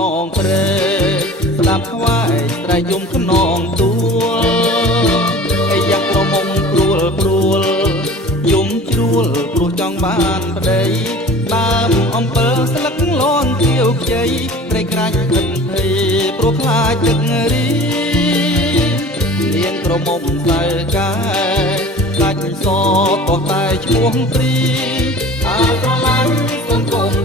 ឡងព្រែស្ដាប់ថ្វាយត្រៃយំខ្នងទួលអីយ៉ាងក្រមុំព្រួលយំជ្រួលព្រោះចង់បានប្តីដើមអំពើស្លឹកលន់ខៀវខ្ចីព្រៃក្រាញ់ខិតភ័យព្រោះខ្លាចទឹករីលៀងក្រមុំសើកាយកាច់សក៏តែឈ្មោះព្រីអាស្រឡាញ់សង្គម